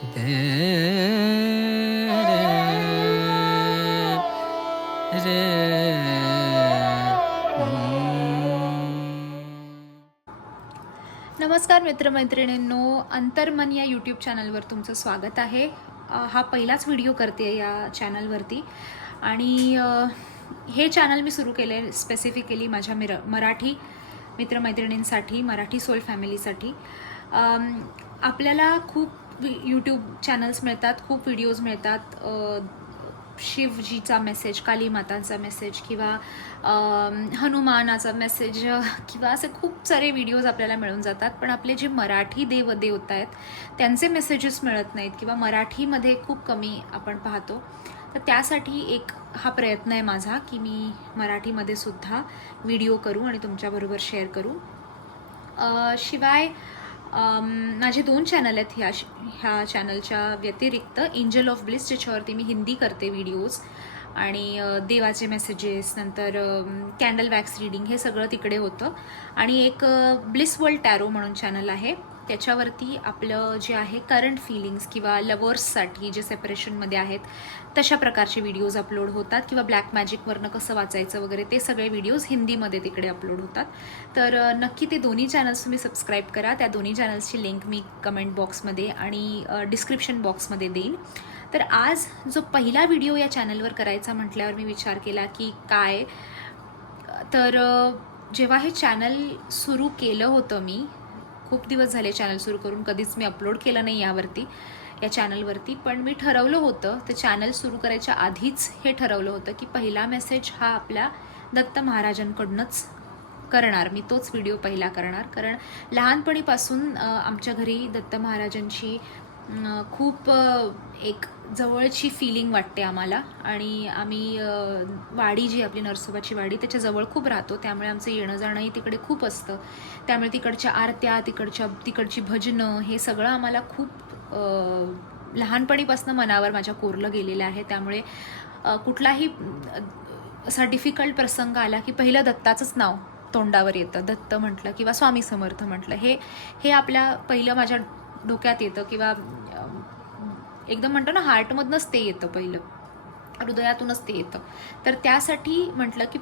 दे रे रे नमस्कार मित्रमैत्रिणींनो, अंतर्मन या यूट्यूब चॅनलवर तुमचं स्वागत आहे. हा पहिलाच व्हिडिओ करते या चॅनलवरती आणि हे चॅनल मी सुरू केलं आहे स्पेसिफिकली माझ्या मराठी मित्रमैत्रिणींसाठी, मराठी सोल फॅमिलीसाठी. आपल्याला खूप यूट्यूब चॅनल्स मिळतात, खूप व्हिडिओज मिळतात, शिवजीचा मेसेज, काली मातांचा मेसेज किंवा हनुमानाचा मेसेज किंवा असे खूप सारे व्हिडिओज आपल्याला मिळून जातात. पण आपले जे मराठी देवता आहेत त्यांचे मेसेजेस मिळत नाहीत किंवा मराठीमध्ये खूप कमी आपण पाहतो. तर त्यासाठी एक हा प्रयत्न आहे माझा की मी मराठीमध्ये सुद्धा व्हिडिओ करू आणि तुमच्याबरोबर शेअर करू. शिवाय माझे 2 चॅनल आहेत ह्या चॅनलच्या व्यतिरिक्त. एंजल ऑफ ब्लिस, ज्याच्यावरती मी हिंदी करते व्हिडिओज आणि देवाचे मेसेजेस, नंतर कॅन्डल वॅक्स रीडिंग, हे सगळं तिकडे होतं. आणि एक ब्लिस वर्ल्ड टॅरो म्हणून चॅनल आहे, त्याच्यावरती आपलं जे आहे करंट फिलिंग्स किंवा लवर्ससाठी जे सेपरेशनमध्ये आहेत तशा प्रकारचे व्हिडिओज अपलोड होतात, किंवा ब्लॅक मॅजिकवरनं कसं वाचायचं वगैरे ते सगळे व्हिडिओज हिंदीमध्ये तिकडे अपलोड होतात. तर नक्की ते दोन्ही चॅनल्स तुम्ही सबस्क्राईब करा. त्या दोन्ही चॅनल्सची लिंक मी कमेंट बॉक्समध्ये आणि डिस्क्रिप्शन बॉक्समध्ये देईन. तर आज जो पहिला व्हिडिओ या चॅनलवर करायचा म्हटल्यावर मी विचार केला की काय, तर जेव्हा हे चॅनल सुरू केलं होतं, मी खूप दिवस झाले चॅनल सुरू करून, कधीच मी अपलोड केलं नाही या चॅनलवरती. पण मी ठरवलं होतं, ते चॅनल सुरू करायच्या आधीच हे ठरवलं होतं की पहिला मेसेज हा आपल्या दत्त महाराजांकडूनच करणार. मी तोच व्हिडिओ पहिला करणार, कारण लहानपणीपासून आमच्या घरी दत्त महाराजांची खूप एक जवळची फिलिंग वाटते आम्हाला. आणि आम्ही वाडी जी आपली नरसोबाची वाडी त्याच्याजवळ खूप राहतो, त्यामुळे आमचं येणं जाणंही तिकडे खूप असतं. त्यामुळे तिकडच्या आरत्या, तिकडची भजनं, हे सगळं आम्हाला खूप लहानपणीपासून मनावर माझ्या कोरलं गेलेलं आहे. त्यामुळे कुठलाही असा डिफिकल्ट प्रसंग आला की पहिलं दत्ताचंच नाव तोंडावर येतं. दत्त म्हटलं किंवा स्वामी समर्थ म्हटलं, हे आपल्या पहिलं माझ्या डोक्यात येतं, किंवा एकदम म्हणतो ना हार्टमधनंच ते येतं, पहिलं हृदयातूनच ते येतं. तर त्यासाठी म्हटलं की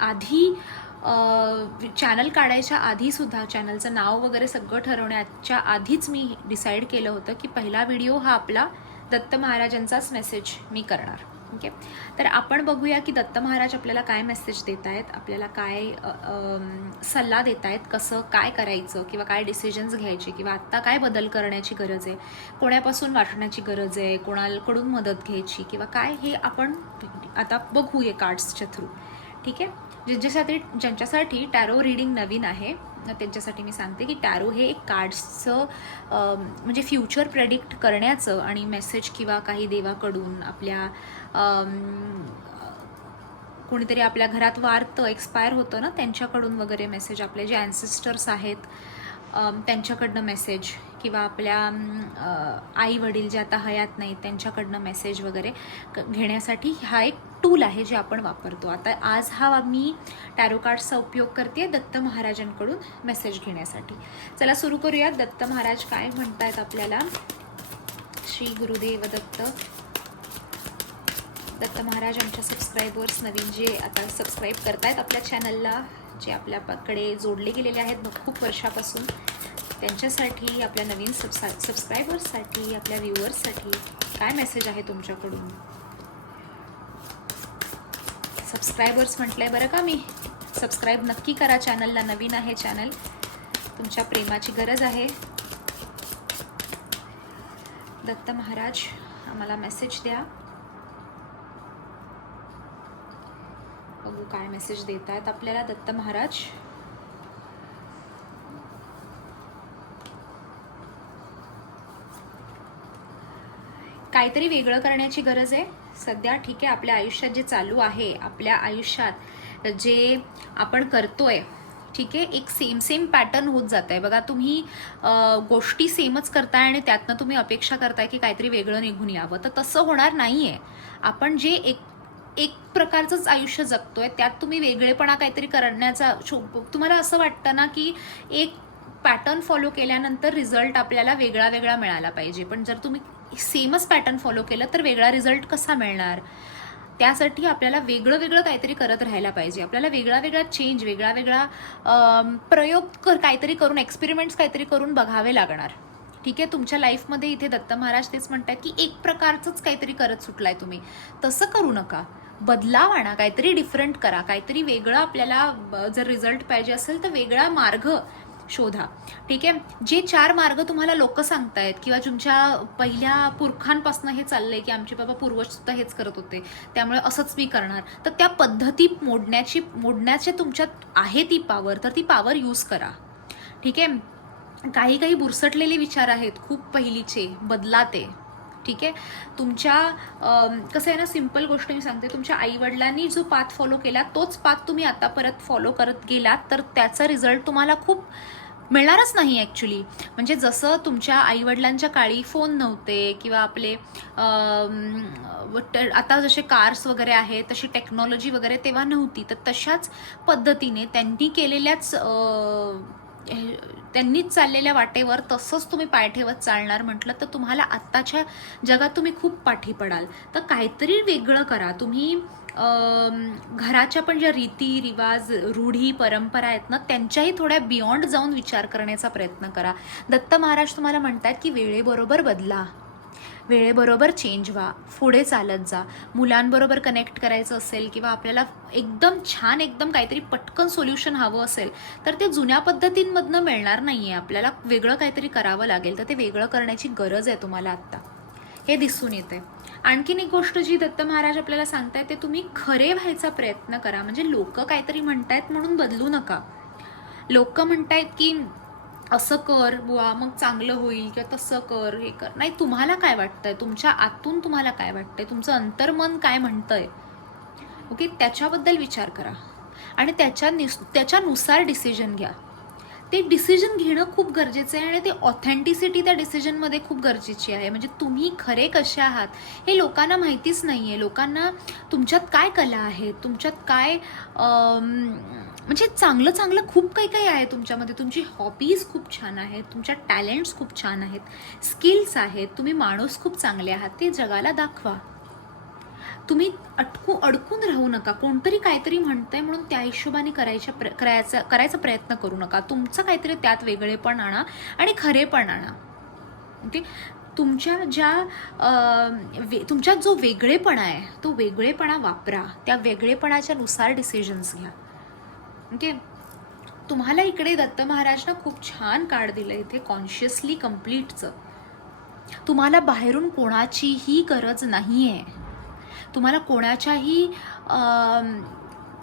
आधी चॅनल काढायच्या आधीसुद्धा, चॅनलचं नाव वगैरे सगळं ठरवण्याच्या आधीच मी डिसाईड केलं होतं की पहिला व्हिडिओ हा आपला दत्त महाराजांचाच मेसेज मी करणार. ओके, तर आपण बघूया की दत्त महाराज आपल्याला काय मेसेज देत आहेत, आपल्याला काय सल्ला देत आहेत, कसं काय करायचं किंवा काय डिसिजन्स घ्यायचे, किंवा आत्ता काय बदल करण्याची गरज आहे, कोणापासून वाचण्याची गरज आहे, कोणाकडून मदत घ्यायची किंवा काय, हे आपण आता बघूया कार्ड्सच्या थ्रू. ठीक आहे. ज्यांच्यासाठी टॅरो रीडिंग नवीन आहे त्यांच्यासाठी मी सांगते की टॅरो हे एक कार्ड्सचं म्हणजे फ्युचर प्रेडिक्ट करण्याचं आणि मेसेज किंवा काही देवाकडून, आपल्या कोणीतरी आपल्या घरात वारतं, एक्सपायर होतं ना, त्यांच्याकडून वगैरे मेसेज, आपले जे ॲन्सेस्टर्स आहेत त्यांच्याकडनं मेसेज, किंवा आपल्या आई वडील जे आता हयात नाहीत त्यांच्याकडनं मेसेज वगैरे घेण्यासाठी हा एक टूल आहे जे आपण वापरतो. आता आज हा मी टॅरो कार्ड्सचा उपयोग करते दत्त महाराजांकडून मेसेज घेण्यासाठी. चला सुरू करूयात. दत्त महाराज काय म्हणतायत आपल्याला. श्री गुरुदेव दत्त. दत्त महाराज आमच्या सबस्क्रायबर्स, नवीन जे आता सबस्क्राईब करतायत आपल्या चॅनलला, जे आपल्याकडे जोडले गेलेले आहेत खूप वर्षापासून, त्यांच्यासाठी, आपल्या नवीन सबस्क्रायबर्ससाठी, आपल्या व्ह्युअर्ससाठी काय मेसेज आहे तुमच्याकडून. सबस्क्रायबर्स म्हटलंय बरं का मी. सबस्क्राईब नक्की करा चॅनलला, नवीन आहे चॅनल, तुमच्या प्रेमाची गरज आहे. दत्त महाराज आम्हाला मेसेज द्या. बघू काय मेसेज देत आहेत आपल्याला दत्त महाराज. काहीतरी वेगळं करण्याची गरज आहे सध्या. ठीक आहे, आपल्या आयुष्यात जे चालू आहे, आपल्या आयुष्यात जे आपण करतोय, ठीक आहे, एक सेम पॅटर्न होत जात आहे बघा. तुम्ही गोष्टी सेमच करताय आणि त्यातनं तुम्ही अपेक्षा करताय की काहीतरी वेगळं निघून यावं, तर तसं होणार नाही आहे. आपण जे एक प्रकारचंच आयुष्य जगतोय त्यात तुम्ही वेगळेपणा काहीतरी करण्याचा, तुम्हाला असं वाटतं ना की एक पॅटर्न फॉलो केल्यानंतर रिझल्ट आपल्याला वेगळा वेगळा मिळाला पाहिजे. पण जर तुम्ही सेमच पॅटर्न फॉलो केलं तर वेगळा रिझल्ट कसा मिळणार? त्यासाठी आपल्याला वेगळं वेगळं काहीतरी करत राहायला पाहिजे. आपल्याला वेगळा वेगळा चेंज, वेगळा वेगळा प्रयोग काहीतरी करून, एक्सपेरिमेंट्स काहीतरी करून बघावे लागणार. ठीक आहे, तुमच्या लाईफमध्ये इथे दत्त महाराज तेच म्हणतात की एक प्रकारचंच काहीतरी करत सुटलाय तुम्ही, तसं करू नका. बदलाव आणा, काहीतरी डिफरंट करा, काहीतरी वेगळं. आपल्याला जर रिझल्ट पाहिजे असेल तर वेगळा मार्ग शोधा. ठीक आहे, जे 4 मार्ग तुम्हाला लोक सांगतायत किंवा तुमच्या पहिल्या पुरखांपासून हे चाललंय की आमचे बाबा पूर्वज सुद्धा हेच करत होते त्यामुळे असंच मी करणार, तर त्या पद्धती मोडण्याचे तुमच्यात आहे ती पावर, तर ती पावर यूज करा. ठीक आहे, काही काही बुरसटलेले विचार आहेत खूप पहिलीचे, बदला ते. ठीक आहे, तुमच्या कसं आहे ना, सिम्पल गोष्ट मी सांगते, तुमच्या आईवडिलांनी जो पाथ फॉलो केला तोच पाथ तुम्ही आता परत फॉलो करत गेलात तर त्याचा रिझल्ट तुम्हाला खूप मिळणारच नाही ॲक्च्युली. म्हणजे जसं तुमच्या आईवडिलांच्या काळी फोन नव्हते किंवा आपले आता जसे कार्स वगैरे आहेत तशी टेक्नॉलॉजी वगैरे तेव्हा नव्हती, तर तशाच पद्धतीने त्यांनीच चाललेल्या वाटेवर तसंच तुम्ही पाय ठेवत चालणार म्हटलं तर तुम्हाला आत्ताच्या जगात तुम्ही खूप पाठी पडाल. तर काहीतरी वेगळं करा. तुम्ही घराच्या पण ज्या रीती रिवाज, रूढी, परंपरा आहेत ना, त्यांच्याही थोड्या बियॉन्ड जाऊन विचार करण्याचा प्रयत्न करा. दत्त महाराज तुम्हाला म्हणतात की वेळेबरोबर बदला, वेळेबरोबर चेंज व्हा, पुढे चालत जा. मुलांबरोबर कनेक्ट करायचं असेल किंवा आपल्याला एकदम छान, एकदम काहीतरी पटकन सोल्युशन हवं असेल तर ते जुन्या पद्धतींमधनं मिळणार नाही आहे. आपल्याला वेगळं काहीतरी करावं लागेल, तर ते वेगळं करण्याची गरज आहे तुम्हाला आत्ता, हे दिसून येते. आणखीन एक गोष्ट जी दत्त महाराज आपल्याला सांगतायत ते तुम्ही खरे व्हायचा प्रयत्न करा. म्हणजे लोक काहीतरी म्हणतायत म्हणून बदलू नका. लोक म्हणतायत की असं कर बुवा मग चांगलं होईल किंवा तसं कर, हे कर. नाही, तुम्हाला काय वाटतंय, तुमच्या आतून तुम्हाला काय वाटतंय, तुमचं अंतर्मन काय म्हणतंय, ओके, त्याच्याबद्दल विचार करा आणि त्याच्यानुसार डिसिजन घ्या. ते डिसिजन घेणं खूप गरजेचं आहे आणि ते ऑथेंटिसिटी त्या डिसिजनमध्ये खूप गरजेची आहे. म्हणजे तुम्ही खरे कसे आहात हे लोकांना माहितीच नाही आहे. लोकांना तुमच्यात काय कला आहे, तुमच्यात काय म्हणजे चांगलं चांगलं खूप काही काही आहे तुमच्यामध्ये. तुमची हॉबीज खूप छान आहेत, तुमच्या टॅलेंट्स खूप छान आहेत, स्किल्स आहेत, तुम्ही माणूस खूप चांगले आहात, ते जगाला दाखवा. तुम्ही अडकून राहू नका. कोणतरी काहीतरी म्हणतंय म्हणून त्या हिशोबाने करायचा प्रयत्न करू नका. तुमचं काहीतरी त्यात वेगळेपण आणा आणि खरेपण आणा. ओके, तुमच्यात जो वेगळेपणा आहे तो वेगळेपणा वापरा. त्या वेगळेपणाच्या नुसार डिसिजन्स घ्या. ओके, तुम्हाला इकडे दत्त महाराजनं खूप छान कार्ड दिलं इथे, कॉन्शियसली कम्प्लीटचं. तुम्हाला बाहेरून कोणाचीही गरज नाही आहे. तुम्हाला कोणाच्याही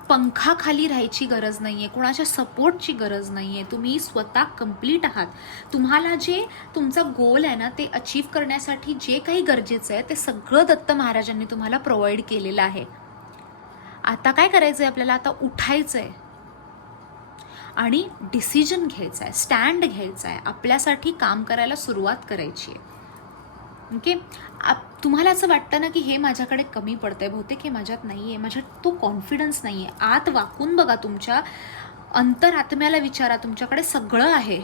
पंखाखाली राहायची गरज नाही आहे, कोणाच्या सपोर्टची गरज नाही आहे. तुम्ही स्वतः कम्प्लीट आहात. तुम्हाला जे तुमचा गोल आहे ना ते अचीव करण्यासाठी जे काही गरजेचं आहे ते सगळं दत्त महाराजांनी तुम्हाला प्रोव्हाइड केलेलं आहे. आता काय करायचं आहे आपल्याला? आता उठायचं आहे आणि डिसिजन घ्यायचा आहे, स्टँड घ्यायचा आहे, आपल्यासाठी काम करायला सुरुवात करायची आहे. ओके, तुम्हाला असं वाटतं ना की हे माझ्याकडे कमी पडतंय, बहुतेक हे माझ्यात नाही आहे, माझ्यात तो कॉन्फिडन्स नाही आहे. आत वाकून बघा, तुमच्या अंतरात्म्याला विचारा, तुमच्याकडे सगळं आहे.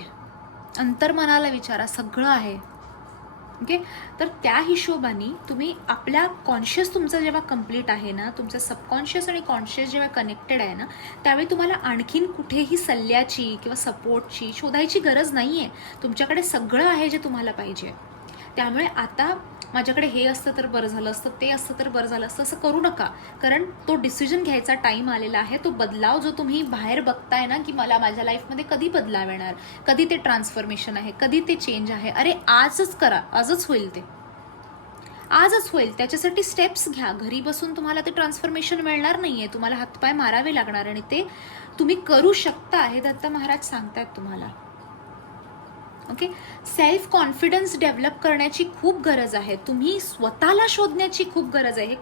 अंतर्मनाला विचारा, सगळं आहे. ओके, तर त्या हिशोबाने तुम्ही आपल्या कॉन्शियस तुमचं जेव्हा कम्प्लीट आहे ना, तुमचं सबकॉन्शियस आणि कॉन्शियस जेव्हा कनेक्टेड आहे ना, त्यावेळी तुम्हाला आणखीन कुठेही सल्ल्याची किंवा सपोर्टची शोधायची गरज नाही आहे. तुमच्याकडे सगळं आहे जे तुम्हाला पाहिजे. त्यामुळे आता माझ्याकडे हे असतं तर बरं झालं असतं, ते असतं तर बरं झालं असतं, असं करू नका. कारण तो डिसिजन घ्यायचा टाईम आलेला आहे. तो बदलाव जो तुम्ही बाहेर बघताय ना की मला माझ्या लाईफमध्ये कधी बदलाव येणार, कधी ते ट्रान्सफॉर्मेशन आहे, कधी ते चेंज आहे, अरे आजच करा, आजच होईल, ते आजच होईल. त्याच्यासाठी स्टेप्स घ्या. घरी बसून तुम्हाला ते ट्रान्सफॉर्मेशन मिळणार नाही आहे, तुम्हाला हातपाय मारावे लागणार आणि ते तुम्ही करू शकता, हे दत्त महाराज सांगतायत तुम्हाला. ओके, सेल्फ कॉन्फिडन्स डेव्हलप करण्याची खूप गरज आहे. तुम्ही स्वतःला शोधण्याची खूप गरज आहे.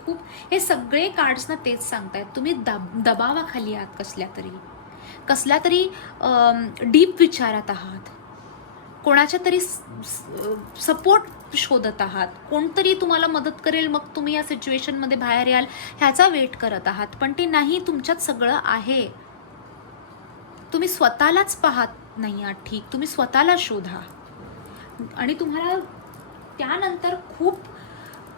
हे सगळे कार्ड्स ना तेच सांगतायत. तुम्ही दबावाखाली आहात, कसल्या तरी डीप विचारात आहात, कोणाच्या तरी सपोर्ट शोधत आहात, कोणतरी तुम्हाला मदत करेल मग तुम्ही या सिच्युएशनमध्ये बाहेर याल ह्याचा वेट करत आहात. पण ते नाही, तुमच्यात सगळं आहे. तुम्ही स्वतःलाच पाहात, नाही आहात ठीक, तुम्ही स्वतःला शोधा आणि तुम्हाला त्यानंतर खूप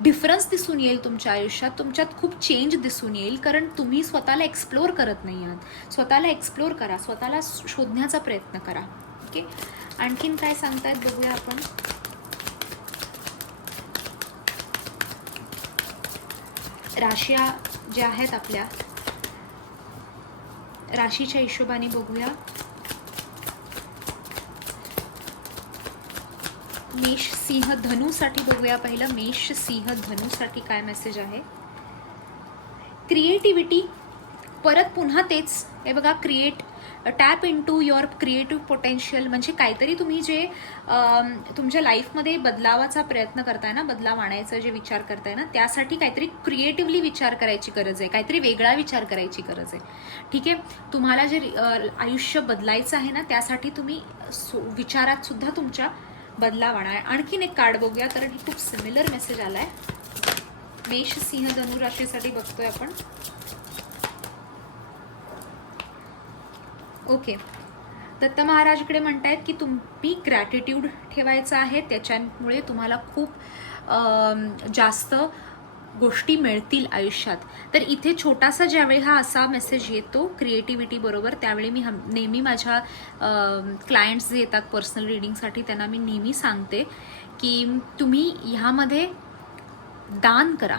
डिफरन्स दिसून येईल तुमच्या आयुष्यात, तुमच्यात खूप चेंज दिसून येईल, कारण तुम्ही स्वतःला एक्सप्लोअर करत नाही आहात. स्वतःला एक्सप्लोअर करा, स्वतःला शोधण्याचा प्रयत्न करा. ओके, आणखीन काय सांगतायत बघूया आपण. राशिया ज्या आहेत आपल्या, राशीच्या हिशोबाने बघूया. मेष सिंह धनूसाठी बघूया पहिलं. मेष सिंह धनूसाठी काय मेसेज आहे. क्रिएटिव्हिटी, परत पुन्हा तेच, हे बघा, tap into your creative potential. म्हणजे काहीतरी तुम्ही जे तुमच्या लाईफमध्ये बदलावाचा प्रयत्न करताय ना, बदलाव आणायचा जे विचार करताय ना, त्यासाठी काहीतरी क्रिएटिव्हली विचार करायची गरज आहे, काहीतरी वेगळा विचार करायची गरज आहे. ठीक आहे, तुम्हाला जे आयुष्य बदलायचं आहे ना, त्यासाठी तुम्ही विचारात सुद्धा तुमच्या बदलाव आणा. आणखीन एक कार्ड बघूया, कारण ही खूप सिमिलर मेसेज आलाय. मेष सिंह धनु राशीसाठी बघतोय आपण. ओके, दत्त महाराज इकडे म्हणतायत की तुम्ही ग्रॅटिट्यूड ठेवायचं आहे, त्याच्यामुळे तुम्हाला खूप जास्त गोष्टी मिळतील आयुष्यात. तर इथे छोटासा ज्यावेळी हा असा मेसेज येतो क्रिएटिव्हिटी बरोबर, त्यावेळी मी नेहमी माझ्या क्लायंट्स जे येतात पर्सनल रिडिंगसाठी त्यांना मी नेहमी सांगते की तुम्ही ह्यामध्ये दान करा.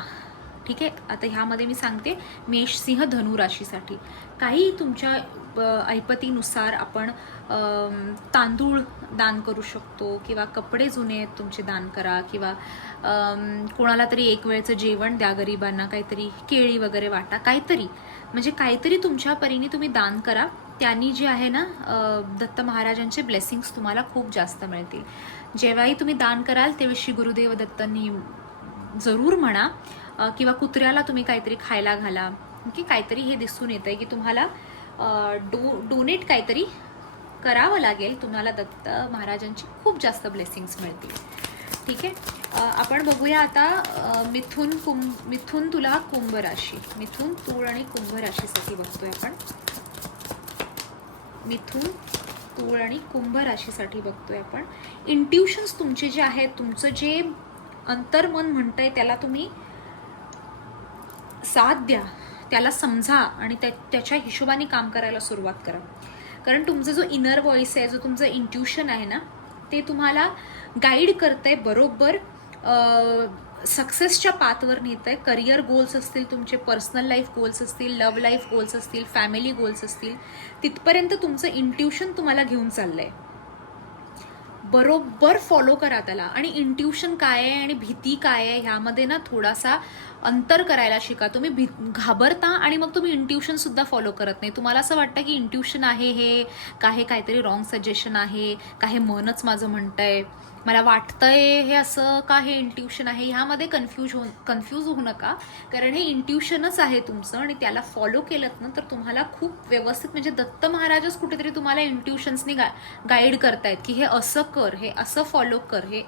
ठीक आहे, आता ह्यामध्ये मी सांगते मेष सिंह धनु राशीसाठी काही तुमच्या ऐपतीनुसार आपण तांदूळ दान करू शकतो, किंवा कपडे जुने आहेत तुमचे दान करा, किंवा कोणाला तरी एक वेळचं जेवण द्या गरिबांना, काहीतरी केळी वगैरे वाटा, काहीतरी म्हणजे काहीतरी तुमच्या परीने तुम्ही दान करा. त्यांनी जे आहे ना दत्त महाराजांचे ब्लेसिंग्स तुम्हाला खूप जास्त मिळतील. जेव्हाही तुम्ही दान कराल तेव्हा श्री गुरुदेव दत्तांनी जरूर म्हणा, किंवा कुत्र्याला तुम्ही काहीतरी खायला घाला. ओके, काहीतरी हे दिसून येतंय की तुम्हाला डोनेट काहीतरी करावं लागेल, तुम्हाला दत्त महाराजांची खूप जास्त ब्लेसिंग्स मिळतील. ठीक आहे, आपण बघूया आता मिथुन तुला कुंभ राशी. मिथुन, तूळ आणि कुंभ राशीसाठी बघतोय आपण. मिथुन, तूळ आणि कुंभ राशीसाठी बघतोय आपण. इंट्युशन्स तुमचे जे आहेत, तुमचं जे अंतर्मन म्हणतंय त्याला तुम्ही साथ द्या, त्याला समजा आणि त्याच्या हिशोबाने काम करायला सुरुवात करा. कारण तुमचा जो इनर व्हॉइस आहे, जो तुमचं इंट्युशन आहे ना, ते तुम्हाला गाईड करतंय बरोबर सक्सेसच्या पाथवर नेतंय. करिअर गोल्स असतील तुमचे, पर्सनल लाईफ गोल्स असतील, लव्ह लाईफ गोल्स असतील, फॅमिली गोल्स असतील, तिथपर्यंत तुमचं इंट्युशन तुम्हाला घेऊन चाललंय. बरोबर फॉलो करा त्याला. आणि इंट्युशन काय आहे आणि भीती काय आहे ह्यामध्ये ना थोडासा अंतर करायला शिका. तुम्ही घाबरता आणि मग तुम्ही इंट्युशन सुद्धा फॉलो करत नाही. तुम्हाला असं वाटतं की इंट्युशन आहे हे काहीतरी रॉंग सजेशन आहे, काही मनच माझं म्हणतंय, मला वाटतंय हे असं का, हे इंट्युशन आहे. ह्यामध्ये कन्फ्यूज होऊ नका, कारण हे इंट्युशनच आहे तुमचं आणि त्याला फॉलो केलं ना तर तुम्हाला खूप व्यवस्थित, म्हणजे दत्त महाराजच कुठेतरी तुम्हाला इंट्युशन्सनी गाईड करतायत की हे असं कर, हे असं फॉलो कर, हे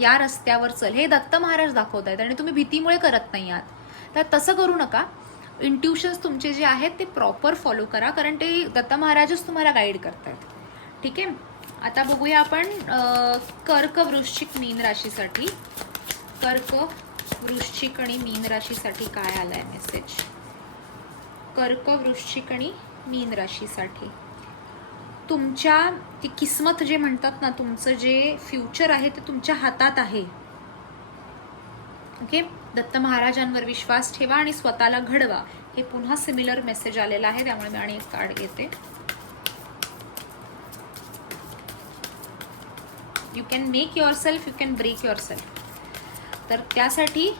या रस्त्यावर चल, हे दत्त महाराज दाखवतायत आणि तुम्ही भीतीमुळे करत नाही आहात. तर तसं करू नका. इंट्युशन्स तुमचे जे आहेत ते प्रॉपर फॉलो करा, कारण ते दत्त महाराजच तुम्हाला गाईड करतायत. ठीक आहे, आता बघूया आपण कर्क, वृश्चिक, मीन राशीसाठी. कर्क, वृश्चिक आणि मीन राशीसाठी काय आलाय मेसेज. कर्क, वृश्चिक आणि मीन राशीसाठी तुमच्या ती किस्मत जे म्हणतात ना, तुमचं जे फ्युचर आहे ते तुमच्या हातात आहे. ओके, दत्त महाराजांवर विश्वास ठेवा आणि स्वतःला घडवा. हे पुन्हा सिमिलर मेसेज आलेला आहे, त्यामुळे मी आणि एक कार्ड घेते. You can make yourself, you can break yourself. तर त्यासाठी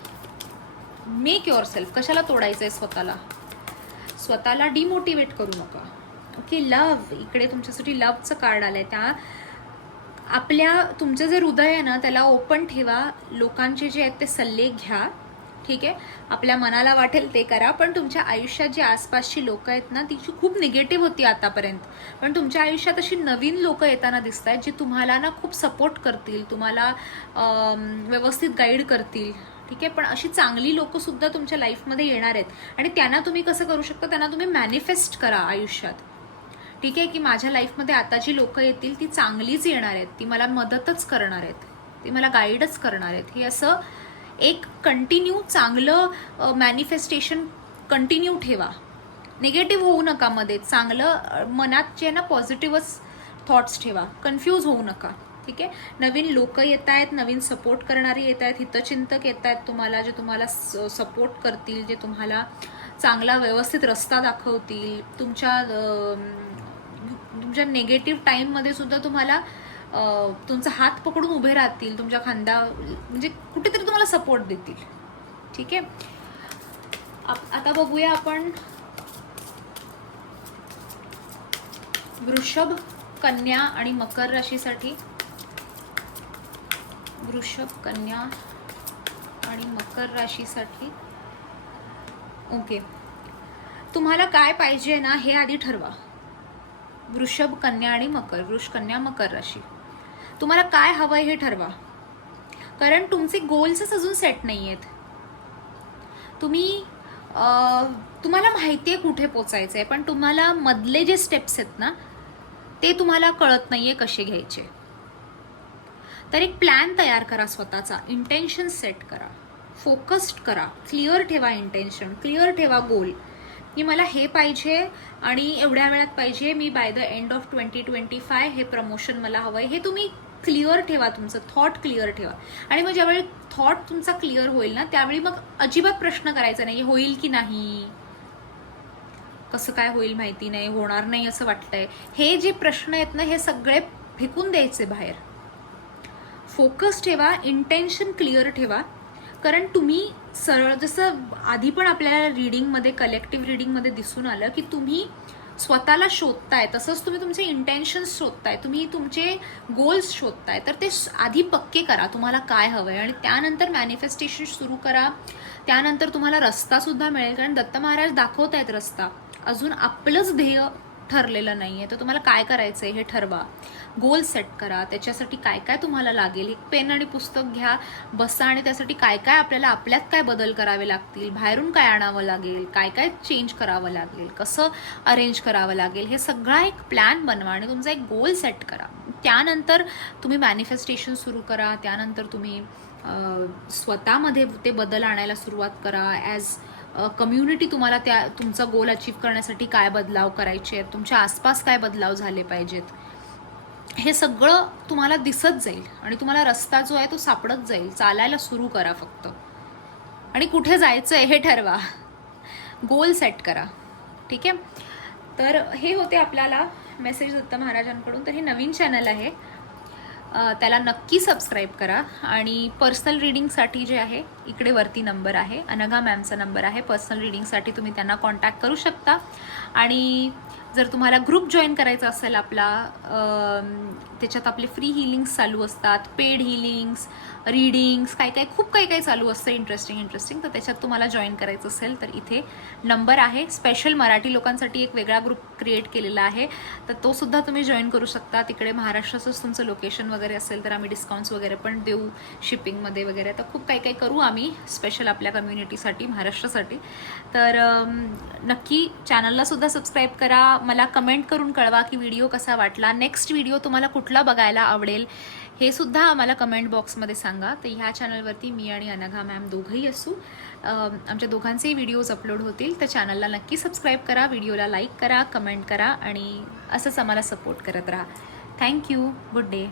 मेक युअर सेल्फ, कशाला तोडायचं आहे स्वतःला, स्वतःला डिमोटिवेट करू नका. ओके, लव्ह, इकडे तुमच्यासाठी लव्हचं कार्ड आलंय. तुमचं जे हृदय आहे ना त्याला ओपन ठेवा. लोकांचे जे आहेत ते सल्ले घ्या. ठीक आहे, आपल्या मनाला वाटेल ते करा, पण तुमच्या आयुष्यात जी आसपासची लोक आहेत ना तिची खूप निगेटिव्ह होती आतापर्यंत, पण तुमच्या आयुष्यात अशी नवीन लोक येताना दिसत आहेत जी तुम्हाला ना खूप सपोर्ट करतील, तुम्हाला व्यवस्थित गाईड करतील. ठीक आहे, पण अशी चांगली लोकं सुद्धा तुमच्या लाईफमध्ये येणार आहेत आणि त्यांना तुम्ही कसं करू शकता, त्यांना तुम्ही मॅनिफेस्ट करा आयुष्यात. ठीक आहे, की माझ्या लाईफमध्ये आता जी लोक येतील ती चांगलीच येणार आहेत, ती मला मदतच करणार आहेत, ती मला गाईडच करणार आहेत. हे असं एक कंटिन्यू चांगलं मॅनिफेस्टेशन कंटिन्यू ठेवा. निगेटिव्ह होऊ नका मध्ये, चांगलं मनात जे आहे ना पॉझिटिव्हच थॉट्स ठेवा, कन्फ्यूज होऊ नका. ठीक आहे, नवीन लोक येत आहेत, नवीन सपोर्ट करणारी येत आहेत, हितचिंतक येत आहेत तुम्हाला, जे तुम्हाला सपोर्ट करतील, जे तुम्हाला चांगला व्यवस्थित रस्ता दाखवतील. तुमच्या नेगेटिव्ह टाईममध्ये सुद्धा तुम्हाला तुमचा हात पकडून उभे राहतील, तुमच्या खांदा म्हणजे कुठेतरी तुम्हाला सपोर्ट देतील. ठीक आहे, आता बघूया आपण वृषभ, कन्या आणि मकर राशीसाठी. वृषभ, कन्या आणि मकर राशीसाठी ओके, तुम्हाला काय पाहिजे ना हे आधी ठरवा. वृषभ, कन्या आणि मकर, वृष, कन्या, मकर राशी, तुम्हाला काय हवंय हे ठरवा. कारण तुमचे गोल्सच अजून सेट नाही आहेत. तुम्हाला माहिती आहे कुठे पोचायचंय, पण तुम्हाला मधले जे स्टेप्स आहेत ना ते तुम्हाला कळत नाहीये कसे घ्यायचे. तर एक प्लॅन तयार करा स्वतःचा, इंटेन्शन सेट करा, फोकस्ड करा, क्लिअर ठेवा इंटेन्शन, क्लिअर ठेवा गोल, की मला हे पाहिजे आणि एवढ्या वेळात पाहिजे, मी बाय द एंड ऑफ 2025 हे प्रमोशन मला हवंय. हे तुम्ही क्लिअर ठेवा, तुमचं थॉट क्लिअर ठेवा. आणि मग ज्यावेळी थॉट तुमचा क्लिअर होईल ना त्यावेळी मग अजिबात प्रश्न करायचा नाही, होईल की नाही, कसं काय होईल माहिती नाही, होणार नाही असं वाटतंय, हे जे प्रश्न आहेत ना हे सगळे फेकून द्यायचे बाहेर. फोकस ठेवा, इंटेन्शन क्लिअर ठेवा. कारण तुम्ही सरळ, जसं आधी पण आपल्याला रीडिंगमध्ये, कलेक्टिव्ह रीडिंगमध्ये दिसून आलं की तुम्ही स्वतःला शोधताय, तसंच तुम्ही तुमचे इंटेन्शन्स शोधताय, तुम्ही तुमचे गोल्स शोधताय. तर ते आधी पक्के करा, तुम्हाला काय हवंय, आणि त्यानंतर मॅनिफेस्टेशन सुरू करा. त्यानंतर तुम्हाला रस्ता सुद्धा मिळेल, कारण दत्त महाराज दाखवतायत रस्ता. अजून आपलंच ध्येय ठरलेलं नाहीये, तर तुम्हाला काय करायचंय हे ठरवा, गोल सेट करा. त्याच्यासाठी काय काय तुम्हाला लागेल, एक पेन आणि पुस्तक घ्या, बसा, आणि त्यासाठी काय काय आपल्याला आपल्यात काय बदल करावे लागतील, बाहेरून काय आणावं लागेल, काय काय चेंज करावं लागेल, कसं अरेंज करावं लागेल, हे सगळा एक प्लॅन बनवा आणि तुमचा एक गोल सेट करा. त्यानंतर तुम्ही मॅनिफेस्टेशन सुरू करा. त्यानंतर तुम्ही स्वतःमध्ये ते बदल आणायला सुरुवात करा. ॲज कम्युनिटी तुम्हाला तुमचा गोल अचीव्ह करण्यासाठी काय बदलाव करायचे आहेत, तुमच्या आसपास काय बदलाव झाले पाहिजेत, हे सगळं तुम्हाला दिसत जाईल आणि तुम्हाला रस्ता जो आहे तो सापडत जाईल. चालायला सुरू करा फक्त, आणि कुठे जायचंय हे ठरवा, गोल सेट करा. ठीक आहे, तर हे होते आपल्याला मेसेज दत्त महाराजांकडून. तर हे नवीन चॅनल आहे, त्याला नक्की सबस्क्राईब करा. आणि पर्सनल रीडिंगसाठी जे आहे इकडे वरती नंबर आहे, अनघा मॅमचा नंबर आहे. पर्सनल रीडिंगसाठी तुम्ही त्यांना कॉन्टॅक्ट करू शकता. आणि जर तुम्हाला ग्रुप जॉईन करायचा असेल आपला, त्याच्यात आपले फ्री हिलिंग्स चालू असतात, पेड हिलिंग्स, रीडिंग्स, खूप काही चालू असतं इंटरेस्टिंग. तर त्याच्यात तुम्हाला जॉईन करायचं असेल तर इथे नंबर आहे. स्पेशल मराठी लोकांसाठी एक वेगळा ग्रुप क्रिएट केलेला आहे, तर तो सुद्धा तुम्ही जॉईन करू शकता. तिकडे महाराष्ट्राचंच तुमचं लोकेशन वगैरे असेल तर आम्ही डिस्काउंट्स वगैरे पण देऊ, शिपिंगमध्ये वगैरे. तर खूप काही करू आम्ही स्पेशल आपल्या कम्युनिटीसाठी, महाराष्ट्रासाठी. तर नक्की चॅनलला सुद्धा सबस्क्राईब करा. मला कमेंट करून कळवा की व्हिडिओ कसा वाटला, नेक्स्ट व्हिडिओ तुम्हाला कुठला बघायला आवडेल हे सुद्धा आम्हाला कमेंट बॉक्समध्ये सांगा. तर ह्या चॅनलवरती मी आणि अनघा मॅम दोघंही असू, आमच्या दोघांचेही व्हिडिओज अपलोड होतील. तर चॅनलला नक्की सबस्क्राईब करा, व्हिडिओला लाईक करा, कमेंट करा आणि असंच आम्हाला सपोर्ट करत राहा. Thank you, good day.